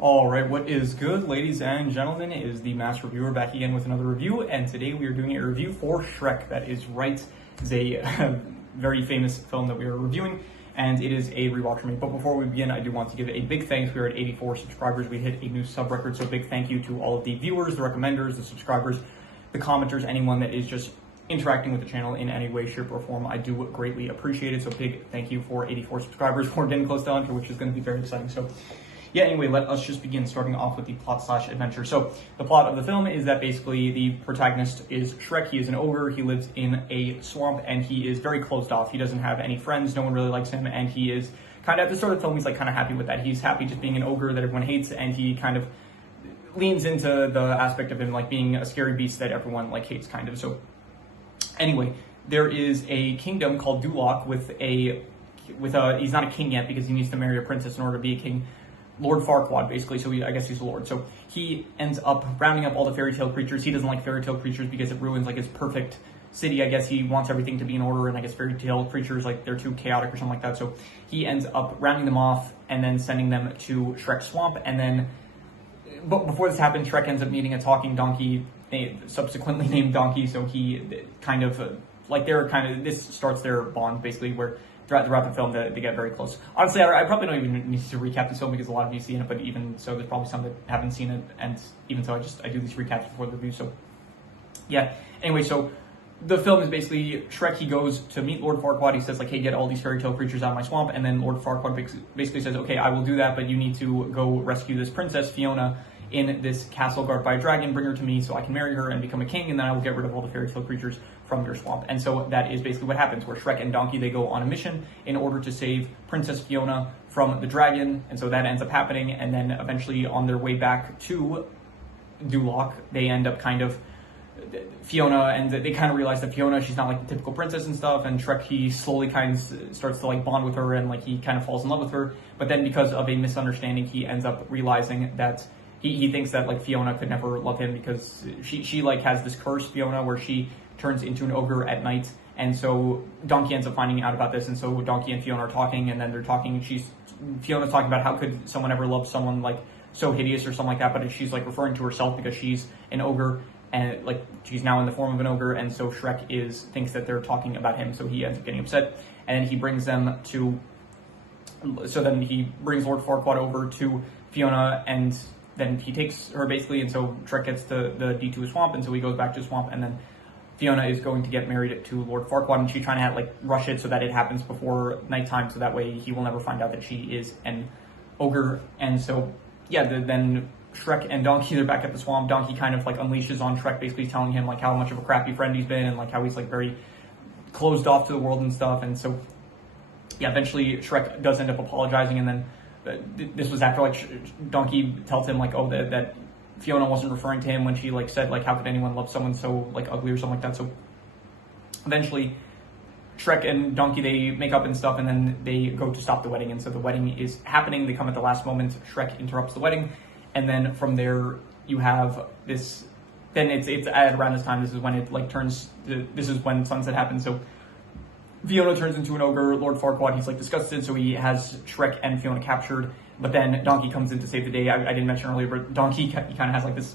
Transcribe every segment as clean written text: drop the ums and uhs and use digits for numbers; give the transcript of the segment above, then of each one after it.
All right, what is good, ladies and gentlemen, is the Mass Reviewer back again with another review, and today we are doing a review for Shrek. That is right, it's a very famous film that we are reviewing, and it is a rewatch for me. But before we begin, I do want to give a big thanks. We are at 84 subscribers. We hit a new sub record, so big thank you to all of the viewers, the recommenders, the subscribers, the commenters, anyone that is just interacting with the channel in any way, shape, or form. I do greatly appreciate it, so big thank you for 84 subscribers. We're getting close to 100, which is going to be very exciting. So yeah, anyway, let us just begin starting off with the plot/adventure. So the plot of the film is that basically the protagonist is Shrek. He is an ogre. He lives in a swamp, and he is very closed off. He doesn't have any friends. No one really likes him, and he is kind of, at the start of the film, he's like kind of happy with that. He's happy just being an ogre that everyone hates, and he kind of leans into the aspect of him like being a scary beast that everyone like hates, kind of. So anyway, there is a kingdom called Duloc with he's not a king yet because he needs to marry a princess in order to be a king. Lord Farquaad, basically, so I guess he's a lord. So he ends up rounding up all the fairy tale creatures. He doesn't like fairy tale creatures because it ruins like his perfect city. I guess he wants everything to be in order, and I guess fairy tale creatures, like, they're too chaotic or something like that. So he ends up rounding them off and then sending them to Shrek's swamp. And then, but before this happens, Shrek ends up meeting a talking donkey, subsequently named Donkey. So he kind of, this starts their bond, basically, where throughout the film, they get very close. Honestly, I probably don't even need to recap this film because a lot of you seen it, but even so, there's probably some that haven't seen it, and even so, I do these recaps before the review. So yeah, anyway, so the film is basically Shrek. He goes to meet Lord Farquaad. He says like, hey, get all these fairy tale creatures out of my swamp, and then Lord Farquaad basically says, okay, I will do that, but you need to go rescue this princess, Fiona, in this castle guarded by a dragon. Bring her to me so I can marry her and become a king, and then I will get rid of all the fairy tale creatures from your swamp. And so that is basically what happens, where Shrek and Donkey, they go on a mission in order to save Princess Fiona from the dragon, and so that ends up happening. And then eventually on their way back to Duloc, they end up Fiona, and they kind of realize that Fiona, she's not like the typical princess and stuff, and Shrek, he slowly kind of starts to like bond with her, and like he kind of falls in love with her. But then because of a misunderstanding, he ends up realizing that he thinks that like Fiona could never love him because she like has this curse, Fiona, where she turns into an ogre at night. And so Donkey ends up finding out about this, and so Donkey and Fiona are talking, and then they're talking, and Fiona's talking about how could someone ever love someone like so hideous or something like that, but she's like referring to herself because she's an ogre, and like she's now in the form of an ogre. And so Shrek thinks that they're talking about him, so he ends up getting upset, and then he brings Lord Farquaad over to Fiona, and then he takes her basically, and so Shrek gets the deed to his swamp, and so he goes back to his swamp, and then Fiona is going to get married to Lord Farquaad, and she's trying to rush it so that it happens before nighttime, so that way he will never find out that she is an ogre. And so yeah, then Shrek and Donkey, they're back at the swamp. Donkey kind of like unleashes on Shrek, basically telling him like how much of a crappy friend he's been, and like how he's like very closed off to the world and stuff. And so yeah, eventually Shrek does end up apologizing, and then this was after like Donkey tells him like, oh, that Fiona wasn't referring to him when she like said like, how could anyone love someone so like ugly or something like that. So eventually Shrek and Donkey, they make up and stuff, and then they go to stop the wedding. And so the wedding is happening. They come at the last moment. Shrek interrupts the wedding, and then from there you have this. Then it's at around this time. This is when it like turns. This is when sunset happens. So Fiona turns into an ogre. Lord Farquaad, he's like disgusted, so he has Shrek and Fiona captured. But then Donkey comes in to save the day. I didn't mention earlier, but Donkey, he kind of has like this.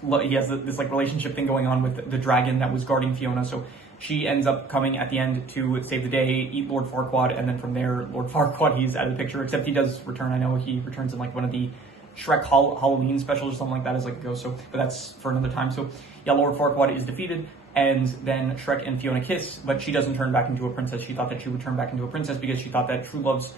He has this like relationship thing going on with the dragon that was guarding Fiona. So she ends up coming at the end to save the day, eat Lord Farquaad, and then from there, Lord Farquaad, he's out of the picture. Except he does return. I know he returns in like one of the Shrek Halloween specials or something like that as like a ghost. So, but that's for another time. So yeah, Lord Farquaad is defeated. And then Shrek and Fiona kiss, but she doesn't turn back into a princess. She thought that she would turn back into a princess because she thought that true love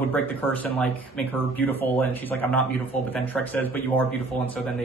would break the curse and like make her beautiful. And she's like, I'm not beautiful. But then Shrek says, but you are beautiful. And so then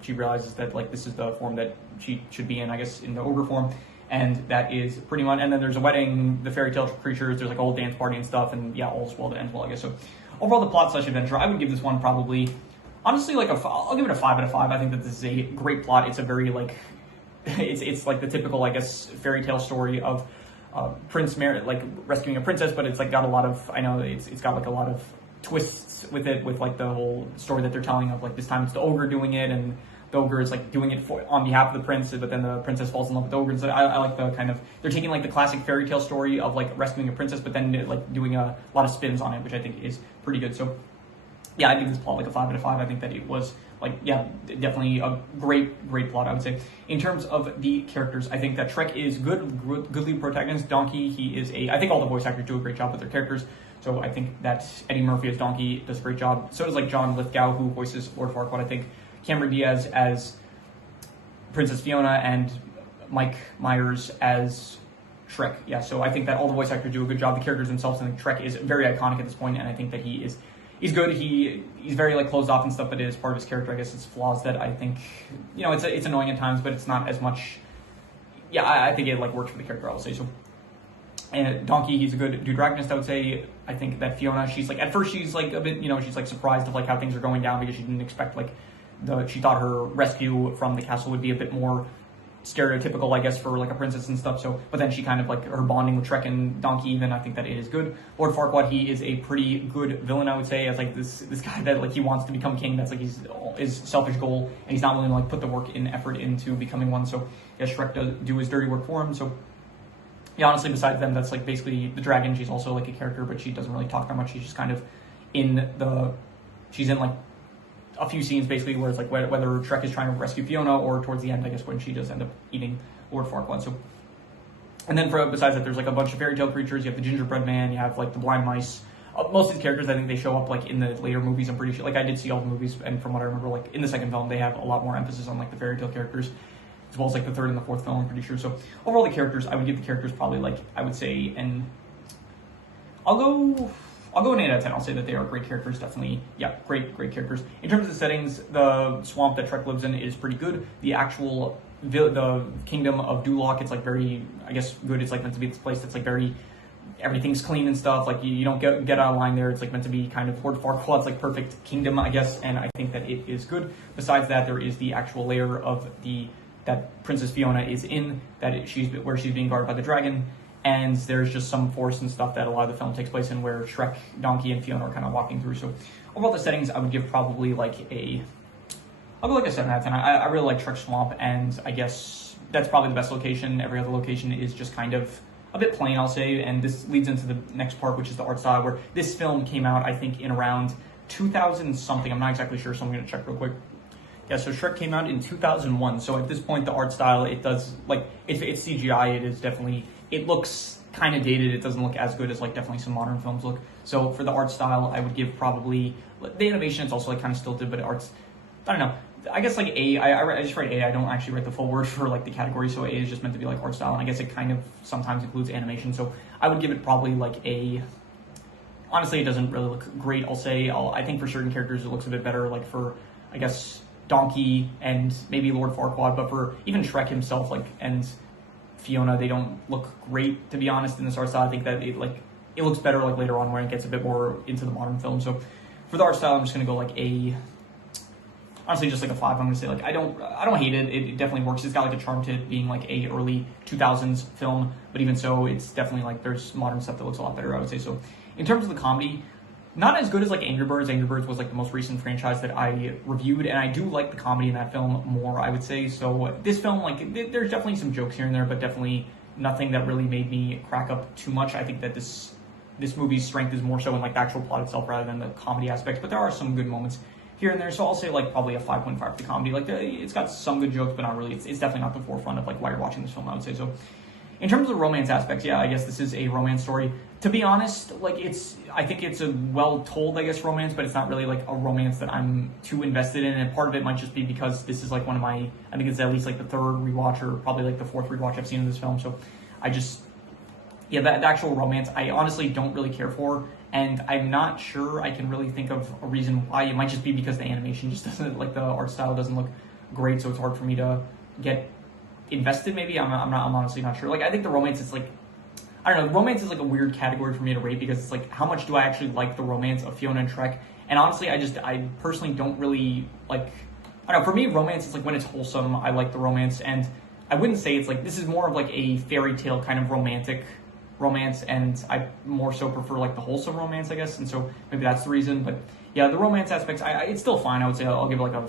she realizes that like this is the form that she should be in, I guess, in the ogre form. And that is pretty much. And then there's a wedding, the fairy tale creatures. There's like a whole dance party and stuff. And yeah, all's well that ends well, I guess. So overall, the plot/adventure, I would give this one probably, honestly, like I'll give it a 5 out of 5. I think that this is a great plot. It's a very like, it's like the typical, I guess, fairy tale story of Prince like rescuing a princess, but it's like got a lot of, I know it's got like a lot of twists with it, with like the whole story that they're telling of like this time it's the ogre doing it, and the ogre is like doing it on behalf of the prince, but then the princess falls in love with the ogre. So I like the kind of, they're taking like the classic fairy tale story of like rescuing a princess, but then like doing a lot of spins on it, which I think is pretty good. So yeah, I give this plot like a 5 out of 5. I think that it was like, yeah, definitely a great plot, I would say. In terms of the characters, I think that Shrek is good lead protagonist. Donkey, I think all the voice actors do a great job with their characters. So I think that Eddie Murphy as Donkey does a great job. So does like John Lithgow, who voices Lord Farquaad. I think Cameron Diaz as Princess Fiona and Mike Myers as Shrek. Yeah, so I think that all the voice actors do a good job. The characters themselves, I think Shrek is very iconic at this point, and I think that he's good. He's very like closed off and stuff, but it is part of his character. I guess it's flaws that I think, it's annoying at times, but it's not as much. Yeah, I think it like works for the character, I would say. So, and Donkey, he's a good dragonist, I would say. I think that Fiona, she's like, at first she's like a bit, she's like surprised of like how things are going down because she didn't expect like she thought her rescue from the castle would be a bit more stereotypical, I guess, for like a princess and stuff. So, but then she kind of like her bonding with Shrek and Donkey, even I think that it is good. Lord Farquaad, he is a pretty good villain, I would say, as like this guy that like he wants to become king. That's like his selfish goal, and he's not willing to like put the work and effort into becoming one. So yeah, Shrek does do his dirty work for him. So yeah, honestly, besides them, that's like basically the dragon. She's also like a character, but she doesn't really talk that much. She's just kind of she's in like a few scenes basically where it's like whether Shrek is trying to rescue Fiona or towards the end, I guess, when she does end up eating Lord Farquaad. So, and then besides that, there's like a bunch of fairy tale creatures. You have the gingerbread man, you have like the blind mice. Most of the characters, I think they show up like in the later movies. I'm pretty sure, like I did see all the movies, and from what I remember, like in the second film, they have a lot more emphasis on like the fairy tale characters, as well as like the third and the fourth film, I'm pretty sure. So overall, the characters, I would give the characters probably like, I would say, and I'll go an 8 out of 10. I'll say that they are great characters. Definitely, yeah, great characters. In terms of the settings, the swamp that Shrek lives in is pretty good. The actual the kingdom of Duloc, it's like very, I guess, good. It's like meant to be this place that's like very, everything's clean and stuff. Like you don't get out of line there. It's like meant to be kind of Lord Farquaad's like perfect kingdom, I guess. And I think that it is good. Besides that, there is the actual layer of that Princess Fiona is in, where she's being guarded by the dragon. And there's just some forest and stuff that a lot of the film takes place in, where Shrek, Donkey, and Fiona are kind of walking through. So overall, the settings, I would give probably like I'll go like a 7 out of 10. I really like Shrek Swamp, and I guess that's probably the best location. Every other location is just kind of a bit plain, I'll say. And this leads into the next part, which is the art style, where this film came out, I think, in around 2000 something. I'm not exactly sure, so I'm going to check real quick. Yeah, so Shrek came out in 2001. So at this point, the art style, it does, like, it's CGI. It is definitely, it looks kind of dated. It doesn't look as good as, like, definitely some modern films look. So for the art style, I would give probably, the animation, it's also, like, kind of stilted, but art's, I don't know. I guess, like, A, I just write A. I don't actually write the full word for, like, the category. So A is just meant to be, like, art style. And I guess it kind of sometimes includes animation. So I would give it probably, like, A. Honestly, it doesn't really look great, I'll say. I think for certain characters, it looks a bit better, like, for, I guess, Donkey and maybe Lord Farquaad, but for even Shrek himself, like, and Fiona, they don't look great, to be honest, in this art style. I think that it looks better, like, later on when it gets a bit more into the modern film. So for the art style, I'm just gonna go like A, honestly, just like a 5. I'm gonna say, like, I don't hate it. It definitely works. It's got like a charm to it being like a early 2000s film, but even so, it's definitely like there's modern stuff that looks a lot better, I would say. So in terms of the comedy, not as good as like Angry Birds. Angry Birds was like the most recent franchise that I reviewed, and I do like the comedy in that film more, I would say. So this film, like, there's definitely some jokes here and there, but definitely nothing that really made me crack up too much. I think that this movie's strength is more so in like the actual plot itself rather than the comedy aspects, but there are some good moments here and there. So I'll say like probably a 5.5 for the comedy. Like, it's got some good jokes, but not really. It's definitely not the forefront of like why you're watching this film, I would say. So in terms of the romance aspects, yeah, I guess this is a romance story. To be honest, like, I think it's a well-told, I guess, romance, but it's not really like a romance that I'm too invested in, and part of it might just be because this is like one of my, I think it's at least like the third rewatch or probably like the fourth rewatch I've seen of this film, so I just, yeah, the actual romance, I honestly don't really care for, and I'm not sure I can really think of a reason why. It might just be because the animation just doesn't, like, the art style doesn't look great, so it's hard for me to get invested, maybe. I'm honestly not sure. Like, I think the romance is like, I don't know, romance is like a weird category for me to rate because it's like, how much do I actually like the romance of Fiona and Shrek? And honestly, I personally don't really like, I don't know, for me, romance is like when it's wholesome, I like the romance, and I wouldn't say it's like, this is more of like a fairy tale kind of romantic romance, and I more so prefer like the wholesome romance, I guess, and so maybe that's the reason. But yeah, the romance aspects, it's still fine. I would say I'll give it like a,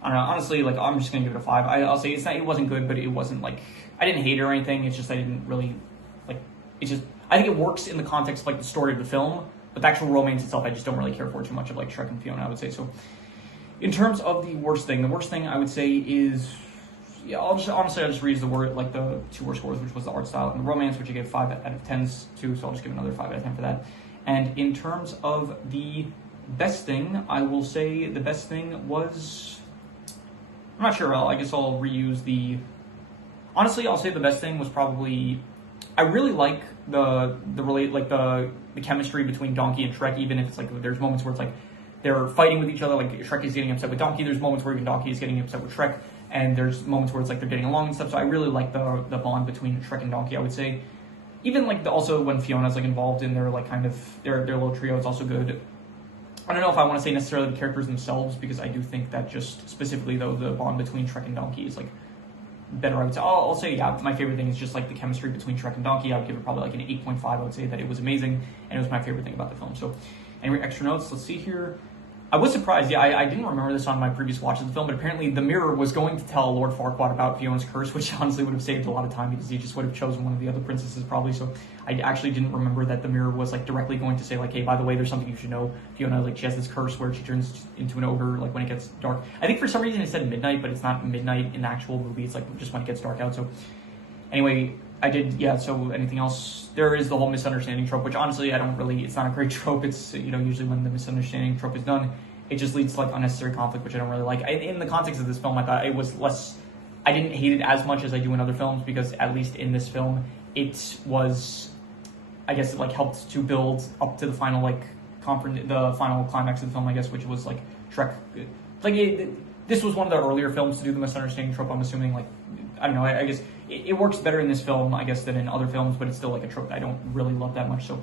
I don't know, honestly, like, I'm just gonna give it a 5. I'll say it wasn't good, but it wasn't like, I didn't hate it or anything. It's just I didn't really, like, it's just, I think it works in the context of like the story of the film, But the actual romance itself, I just don't really care for too much of like Shrek and Fiona, I would say. So in terms of the worst thing I would say is, yeah, I'll just read the word, like the two worst scores, which was the art style and the romance, which I gave 5 out of 10s to, so I'll just give another 5 out of 10 for that. And in terms of the best thing, I will say the best thing was, I'm not sure, I guess I'll reuse the, honestly, I'll say the best thing was probably, I really like the chemistry between Donkey and Shrek, even if it's like, there's moments where it's like, they're fighting with each other, like Shrek is getting upset with Donkey, there's moments where even Donkey is getting upset with Shrek, and there's moments where it's like they're getting along and stuff, so I really like the bond between Shrek and Donkey, I would say. Even like also when Fiona's like involved in their like kind of their little trio, it's also good. I don't know if I want to say necessarily the characters themselves, because I do think that just specifically though the bond between Shrek and Donkey is like better. I would say I'll say yeah, my favorite thing is just like the chemistry between Shrek and Donkey. I would give it probably like an 8.5. I would say that it was amazing and it was my favorite thing about the film. So anyway, extra notes, let's see here. I was surprised, yeah, I didn't remember this on my previous watch of the film, but apparently the mirror was going to tell Lord Farquaad about Fiona's curse, which honestly would have saved a lot of time because he just would have chosen one of the other princesses probably, so I actually didn't remember that the mirror was like directly going to say like, hey, by the way, there's something you should know. Fiona, like, she has this curse where she turns into an ogre, like, when it gets dark. I think for some reason it said midnight, but it's not midnight in the actual movie, it's like just when it gets dark out, so anyway, so anything else? There is the whole misunderstanding trope, which honestly, it's not a great trope. It's, usually when the misunderstanding trope is done, it just leads to like unnecessary conflict, which I don't really like. In the context of this film, I thought it was less, I didn't hate it as much as I do in other films, because at least in this film, it was, I guess it like helped to build up to the final the final climax of the film, I guess, which was like Shrek. This was one of the earlier films to do the misunderstanding trope, I'm assuming, like, I don't know, I guess it works better in this film, I guess, than in other films, but it's still like a trope that I don't really love that much, so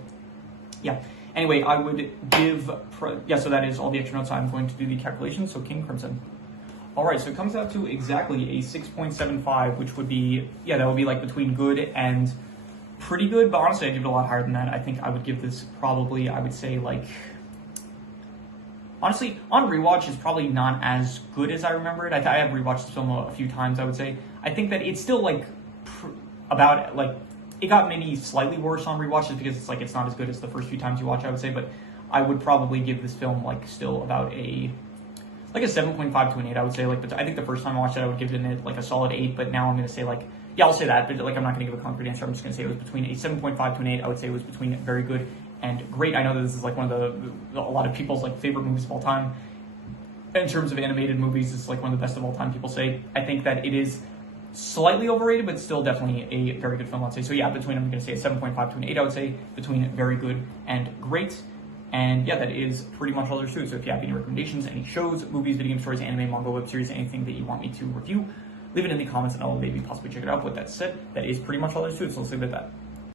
yeah. Anyway, I would give, so that is all the extra notes. I'm going to do the calculations, so King Crimson. All right, so it comes out to exactly a 6.75, which would be, that would be like between good and pretty good, but honestly, I give it a lot higher than that. I think I would give this probably, I would say like, honestly, on rewatch, it's probably not as good as I remember it. I have rewatched the film a few times, I would say. I think that it's still like, it got maybe slightly worse on rewatches because it's not as good as the first few times you watch, I would say, but I would probably give this film like still about a 7.5 to an 8, I would say. But I think the first time I watched it, I would give it like a solid 8, but now I'm going to say I'll say that, but like I'm not going to give a concrete answer. I'm just going to say it was between a 7.5 to an 8. I would say it was between very good and great. I know that this is like one of a lot of people's like favorite movies of all time. In terms of animated movies, it's like one of the best of all time, people say. I think that it is slightly overrated, but still definitely a very good film, I'd say. So yeah, I'm going to say a 7.5 to an 8, I would say, between very good and great. And yeah, that is pretty much all there's to it. So if you have any recommendations, any shows, movies, video game stories, anime, manga, web series, anything that you want me to review, leave it in the comments and I'll maybe possibly check it out. With that said, that is pretty much all there's to it. So let's leave it at that.